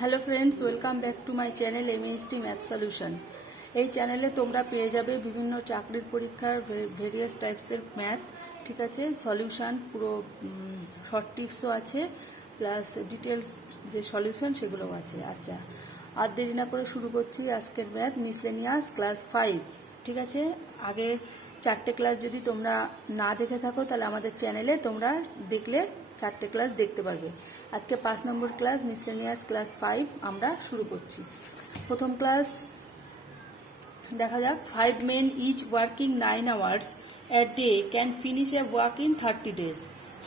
Hello friends, welcome back to my channel MHT math solution. এই চ্যানেলে তোমরা পেয়ে যাবে বিভিন্ন চাকরির পরীক্ষার ভেরিয়াস টাইপসের ম্যাথ, ঠিক আছে। সলিউশন পুরো শর্ট টিক্সও আছে, প্লাস ডিটেলস যে সলিউশন সেগুলোও আছে। আচ্ছা, আর দেরি না করে শুরু করছি আজকের ম্যাথ মিসলেনিয়াস ক্লাস 5, ঠিক আছে। আগে 4টে ক্লাস যদি তোমরা না দেখে থাকো তাহলে আমাদের চ্যানেলে তোমরা দেখলে 4টে ক্লাস দেখতে পারবে। আজকে 5 নম্বর ক্লাস মিসলেনিয়াস ক্লাস 5 আমরা শুরু করছি। প্রথম ক্লাস দেখা যাক। 5 men each working 9 hours a day can finish a work in 30 days.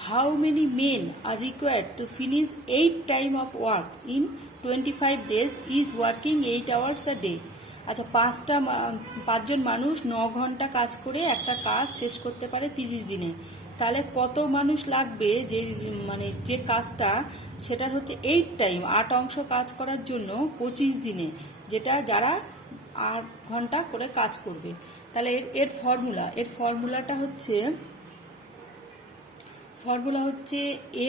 How many men are required to finish 8 time of work in 25 days is working 8 hours a day? আচ্ছা, পাঁচজন মানুষ 9 ঘন্টা কাজ করে একটা কাজ শেষ করতে পারে 30 দিনে। তাহলে কত মানুষ লাগবে যে কাজটা সেটার হচ্ছে 8 টাইম, 8 অংশ কাজ করার জন্য 25 দিনে, যারা 8 ঘন্টা করে কাজ করবে। তাহলে এর ফর্মুলাটা হচ্ছে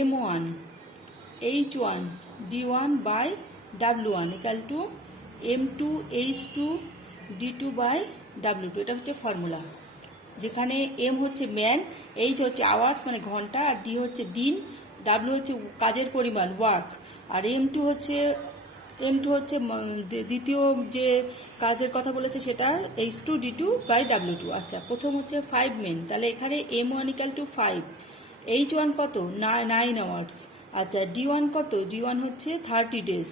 M1 H1 D1 by W1 equal to M2 H2 D2 by W2। এটা হচ্ছে ফর্মুলা, যেখানে M হচ্ছে ম্যান, H হচ্ছে আওয়ার্স মানে ঘন্টা, আর D হচ্ছে দিন, W হচ্ছে কাজের পরিমাণ ওয়ার্ক, আর M2 হচ্ছে দ্বিতীয় যে কাজের কথা বলেছে সেটা H2 D2 by W2। আচ্ছা, প্রথম হচ্ছে 5 মেন, তাহলে এখানে M1 equal to 5, H1 কত 9 আওয়ার্স, আচ্ছা D1 কত, D1 হচ্ছে 30 ডেজ,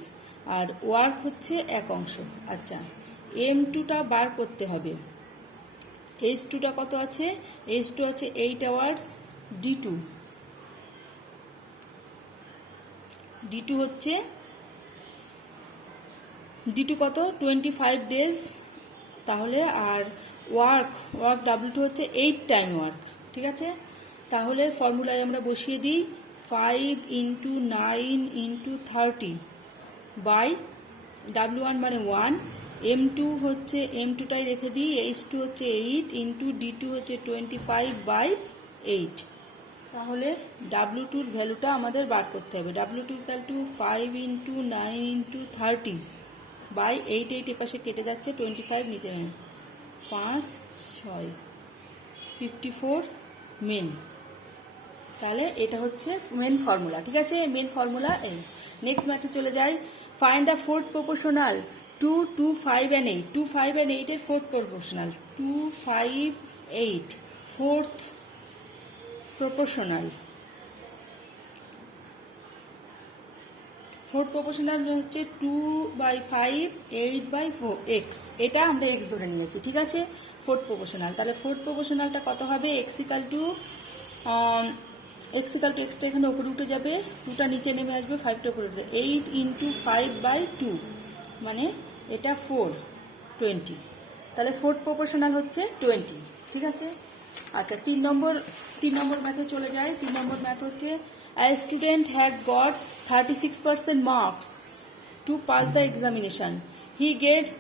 আর ওয়ার্ক হচ্ছে 1 অংশ। আচ্ছা, M2টা বার করতে হবে। H2টা কত আছে, H2 আছে 8 আওয়ার্স, D2 হচ্ছে D2 কত 25 ডেজ, তাহলে আর ওয়ার্ক W2 হচ্ছে 8 টাইম ওয়ার্ক, ঠিক আছে। তাহলে ফর্মুলায় আমরা বসিয়ে দিই 5 × 9 × 30 বাই W1 মানে 1, M2টাই রেখে দিই, H2 হচ্ছে 8 × D2 হচ্ছে 25 বাই 8। তাহলে W2-র ভ্যালুটা আমাদের বার করতে হবে। W2 equal to 5 × 9 × 30 বাই 8 এপাশে কেটে যাচ্ছে, 25 নিচে নেই, 5 6 54 মেন। তাহলে এটা হচ্ছে মেন ফর্মুলা, ঠিক আছে। মেন ফর্মুলা এই। নেক্সট ম্যাথে চলে যাই। Find the fourth proportional 2 2 5 and 8। 2 5 and 8 এর fourth proportional, 2 5 8 fourth proportional. Fourth proportional হচ্ছে 2/5 8/4 এক্স, এটা আমরা এক্স ধরে নিয়েছি, ঠিক আছে। ফোর্থ প্রপোর্শনাল, তাহলে ফোর্থ প্রপোর্শনালটা কত হবে, এক্স ইকাল টু এক্সটা এখানে উপরে উঠে যাবে, 2টা নিচে নেমে আসবে, 5টা উপরে উঠে, 8 × 5/2 মানে এটা 4 20। তাহলে ফোর্থ প্রপোর্শনাল হচ্ছে 20, ঠিক আছে। আচ্ছা, 3 নম্বর ম্যাথে চলে যায়। 3 নম্বর ম্যাথ হচ্ছে a student had got 36% marks to pass the examination. He gets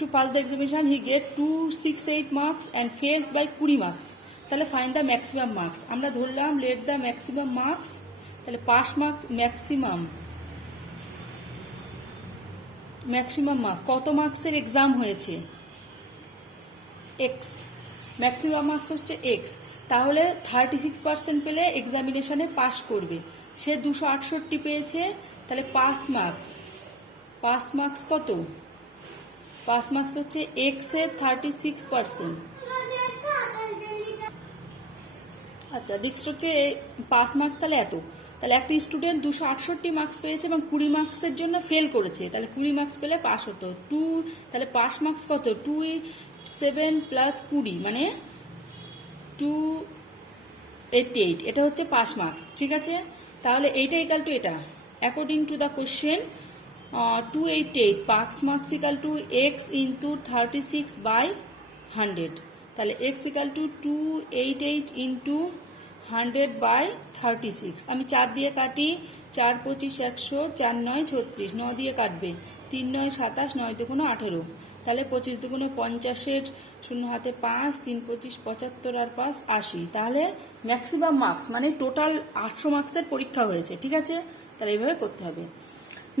268 marks and fails by 20 marks. তাহলে ফাইন্ড দ্য ম্যাক্সিমাম মার্কস। আমরা ধরলাম লেট দ্য ম্যাক্সিমাম মার্কস, তাহলে পাস মার্কস ম্যাক্সিমাম মার্ক, কত মার্কসের এক্সাম হয়েছে, এক্স, ম্যাক্সিমাম মার্কস হচ্ছে x. তাহলে 36% পেলে এক্সামিনেশনে পাস করবে, সে 268 পেয়েছে, তাহলে পাস মার্কস কত, পাস মার্কস হচ্ছে এক্স এর 36%। আচ্ছা, নেক্সট হচ্ছে পাস মার্কস, তাহলে এত, তাহলে একটা স্টুডেন্ট 268 মার্কস পেয়েছে এবং 20 মার্কসের জন্য ফেল করেছে, তাহলে 20 মার্কস পেলে পাস হতো 2, তাহলে পাস মার্কস কত 27 + 20 মানে 288, এটা হচ্ছে পাস মার্কস, ঠিক আছে। তাহলে এইটা ইকাল টু এটা, according to the question 288 pass marks equal to x × 36/100, তাহলে এক্স ইকাল টু 288 × 100/36। আমি 4 দিয়ে কাটি, 4 25 100, 4 9 36, 9 দিয়ে কাটবে, 3 9 27, 9 2 18, তাহলে 25 2 50, 0 হাতে 5, 3 25 75 আর 5 80। তাহলে ম্যাক্সিমাম মার্কস মানে টোটাল 800 মার্কসের পরীক্ষা হয়েছে, ঠিক আছে। তাহলে এইভাবে করতে হবে।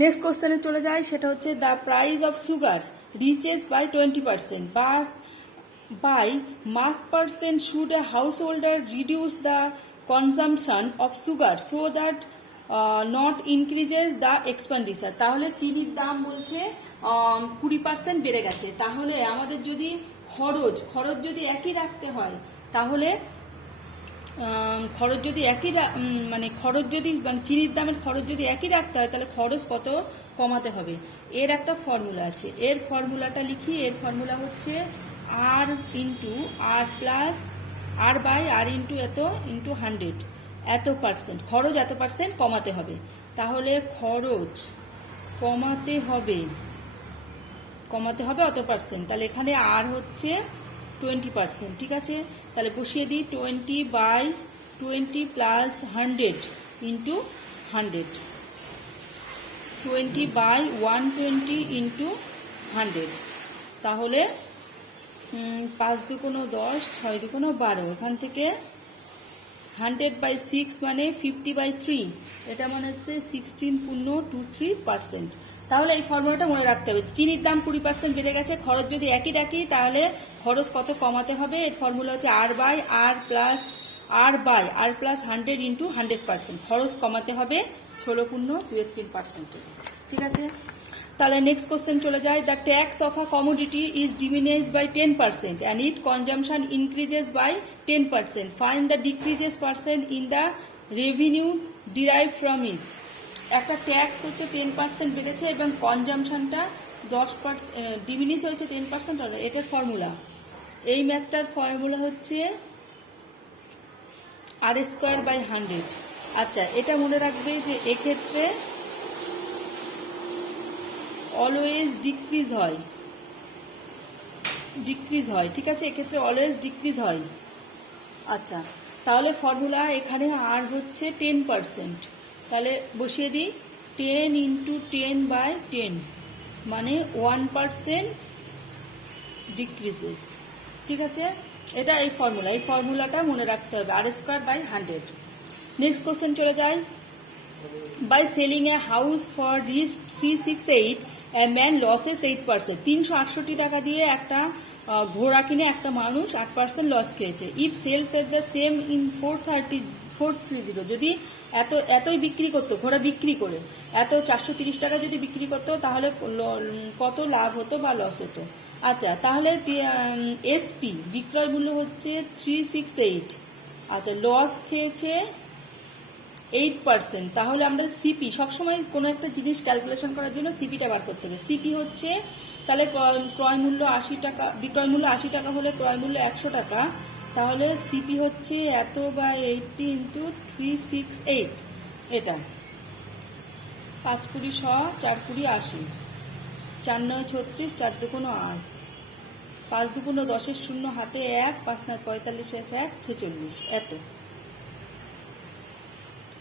নেক্সট কোশ্চেনে চলে যায়, সেটা হচ্ছে the price of sugar reaches by 20%, by mass percent should a householder reduce the consumption of sugar so that not increases the expenditure। তাহলে চিনির দাম বলছে 20% বেড়ে গেছে, তাহলে আমাদের যদি খরচ যদি একই রাখতে হয়, তাহলে খরচ যদি একই চিনির দামের খরচ যদি একই রাখতে হয়, তাহলে খরচ কত কমাতে হবে। এর একটা ফর্মুলা আছে, এর ফর্মুলাটা লিখি। এর ফর্মুলা হচ্ছে R into R plus R by R into এত ইন্টু 100, এত পার্সেন্ট খরচ এত পার্সেন্ট কমাতে হবে। তাহলে খরচ কমাতে হবে অত পার্সেন্ট, তাহলে এখানে আর হচ্ছে 20%, ঠিক আছে। তাহলে বসিয়ে দিই 20/20 প্লাস 100 ইন্টু 100, 20/120 ইন্টু 100। তাহলে 5 দুগুণ 10, 6 দুগুণ 12, এখান থেকে 100/6 মানে 50/3, এটা মনে হচ্ছে 16.23%। তাহলে এই ফর্মুলাটা মনে রাখতে হবে। চিনির দাম 20% বেড়ে গেছে, খরচ যদি একই রাখি, তাহলে খরচ কত কমাতে হবে। এর ফর্মুলা হচ্ছে আর বাই আর প্লাস 100 ইন্টু 100%, খরচ কমাতে হবে 16.23%, ঠিক আছে। তাহলে নেক্সট কোশ্চেন চলে যায়, the tax of a commodity is diminished by 10% and it consumption increases by 10%, find the decreases percent in the revenue derive from it. একটা ট্যাক্স হচ্ছে 10% বেড়েছে এবং কনজামশনটা 10% ডিমিনিশ হয়েছে 10%, এটার ফর্মুলা, এই ম্যাথটার ফর্মুলা হচ্ছে r²/100। আচ্ছা, এটা মনে রাখবে যে এক্ষেত্রে অলওয়েজ ডিক্রিজ হয়, ঠিক আছে, এক্ষেত্রে অলওয়েজ ডিক্রিজ হয়। আচ্ছা, তাহলে ফর্মুলা এখানে আর হচ্ছে 10%, তাহলে বসিয়ে দিই 10 ইন্টু 10/10 মানে 1% ডিক্রিজেস, ঠিক আছে। এটা এই ফর্মুলাটা মনে রাখতে হবে, r²/100। নেক্সট কোশ্চেন চলে যায়, by selling a house for rich 368 a man loses 8%। 368 টাকা দিয়ে একটা ঘোড়া কিনে একটা মানুষ 8% লস খেয়েছে। If sells at the same in 430, যদি এতই বিক্রি করতো, ঘোড়া বিক্রি করে এত 430 টাকা যদি বিক্রি করতো, তাহলে কত লাভ হতো বা লস হতো। আচ্ছা, তাহলে এসপি বিক্রয় মূল্য হচ্ছে 368, আচ্ছা লস খেয়েছে 8%, তাহলে আমরা সিপি সবসময় কোনো একটা জিনিস ক্যালকুলেশন করার জন্য সিপিটা বার করতে হবে। সিপি হচ্ছে, তাহলে ক্রয় মূল্য 80 টাকা, বিক্রয় মূল্য 80 টাকা হলে ক্রয় মূল্য 100 টাকা, তাহলে সিপি হচ্ছে এত বাই 80 ইন্টু 368, এটা 5 কুড়ি 100, 4 কুড়ি 80, 4 9 36, 4 দুগুণ 8, 5 দুগুণ 10 শূন্য হাতে 1, 5 9 45, 1 46, এত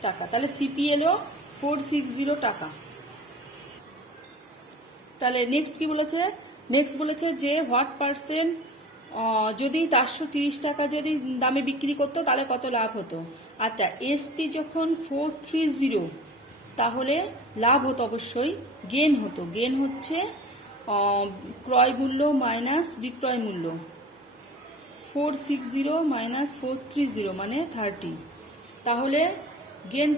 টাকা। তাহলে সিপি এলো 460 টাকা। তাহলে নেক্সট কি বলেছে, নেক্সট বলেছে যে হোয়াট পার্সেন্ট যদি 430 টাকা যদি দামে বিক্রি করতো, তাহলে কত লাভ হতো। আচ্ছা, এসপি যখন 430, তাহলে লাভ হতো অবশ্যই, গেন হতো। গেন হচ্ছে ক্রয় মূল্য মাইনাস বিক্রয় মূল্য, 460 মাইনাস 430 মানে 30, তাহলে গেন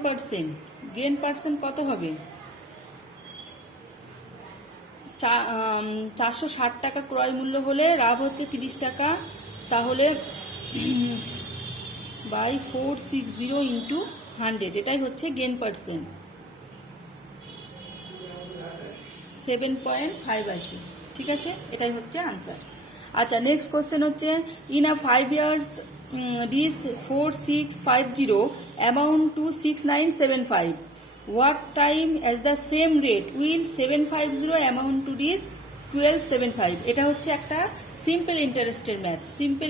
পার্সেন্ট কত হবে। 460 টাকা ক্রয় মূল্য হলে লাভ হচ্ছে 30 টাকা, তাহলে বাই 460 ইন্টু 100, এটাই হচ্ছে গেন পার্সেন্ট, 7.5 আসবে, ঠিক আছে, এটাই হচ্ছে আনসার। আচ্ছা, নেক্সট কোশ্চেন হচ্ছে, in a 5 years this 4650 amount two 6975, what time as the same rate will 750 amount to this 1275? এটা হচ্ছে একটা সিম্পল ইন্টারেস্টের ম্যাথ। সিম্পল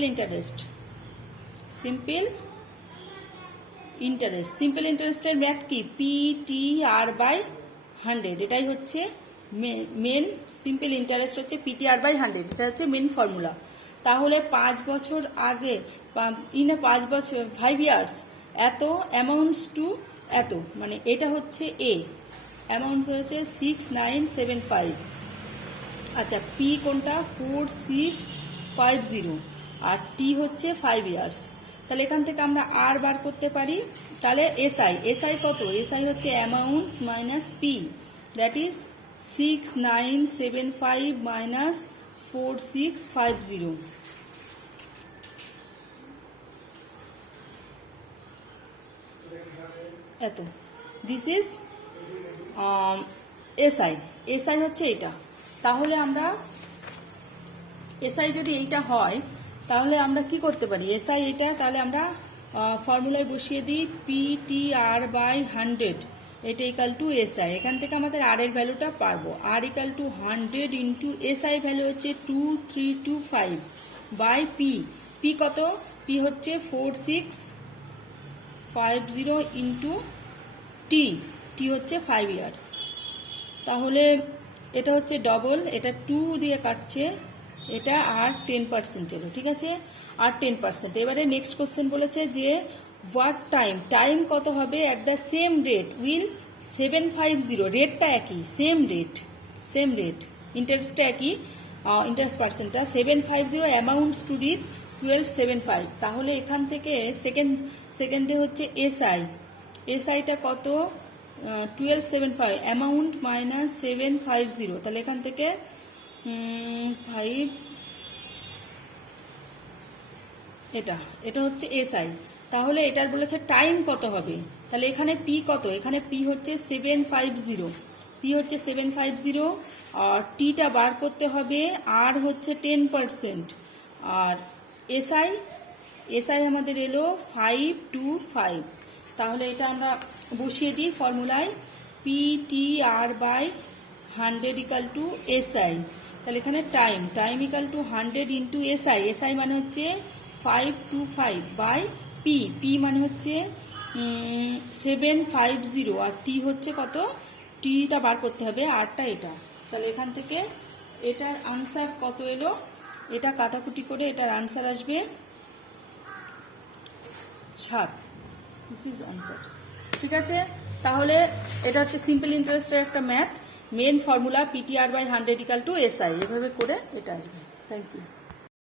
ইন্টারেস্টের ম্যাথ কি, PTR/100, এটাই হচ্ছে মেন। সিম্পল ইন্টারেস্ট হচ্ছে PTR/100, এটা হচ্ছে মেন ফর্মুলা। তাহলে 5 বছর আগে, ইন 5 বছর 5 years এত অ্যামাউন্টস টু এত, মানে এটা হচ্ছে এ, অ্যামাউন্ট হয়েছে 6975। আচ্ছা, পি কোনটা? 4650, আর টি হচ্ছে 5 ইয়ার্স। তাহলে এখান থেকে আমরা আর বার করতে পারি। তাহলে এসআই কত? এসআই হচ্ছে amounts minus P, that is 6975 minus 4650। এত, দিস ইজ এসআই হচ্ছে এটা। তাহলে আমরা এসআই যদি এইটা হয় তাহলে আমরা কি করতে পারি? এসআই এটা, তাহলে আমরা ফর্মুলায় বসিয়ে দিই PTR/100, এটা ইকাল টু এসআই। এখান থেকে আমাদের আর এর ভ্যালুটা পারবো, R equal to 100 into SI value হচ্ছে 2325 বাই পি। পি কত? পি হচ্ছে 4650 ইন্টু টি, টি হচ্ছে 5 ইয়ার্স। তাহলে এটা হচ্ছে ডবল, এটা 2 দিয়ে কাটছে, এটা আর 10% এলো, ঠিক আছে, আর 10%। এবারে নেক্সট কোশ্চেন বলেছে যে হোয়াট টাইম কত হবে at the same rate will 750, রেটটা একই, সেম রেট, ইন্টারেস্টটা একই, ইন্টারেস্ট পার্সেন্টটা 750, অ্যামাউন্টস টু রিড 1275। তাহলে এখান থেকে সেকেন্ডে হচ্ছে এসআইটা কত? 1275, অ্যামাউন্ট মাইনাস 750, তাহলে এখান থেকে 5, এটা হচ্ছে এসআই। তাহলে এটার বলেছে টাইম কত হবে, তাহলে এখানে পি কত? এখানে পি হচ্ছে 750, আর টিটা বার করতে হবে, আর হচ্ছে 10%, আর এসআই আমাদের এলো 525। তাহলে এটা আমরা বসিয়ে দিই ফর্মুলায়, PTR/100 ইকাল টু এসআই। তাহলে এখানে time equal to 100 into SI মানে হচ্ছে 525 বাই পি মানে হচ্ছে 750, আর টি হচ্ছে কত? টিটা বার করতে হবে, আরটা এটা। তাহলে এখান থেকে এটার আনসার কত এলো? এটা কাটাকুটি করে এটার আনসার আসবে 7। দিস ইজ আনসার, ঠিক আছে। তাহলে এটা হচ্ছে সিম্পল ইন্টারেস্টের একটা math. Main formula PTR/100 equal to SI, এভাবে করে এটা আসবে। Thank you.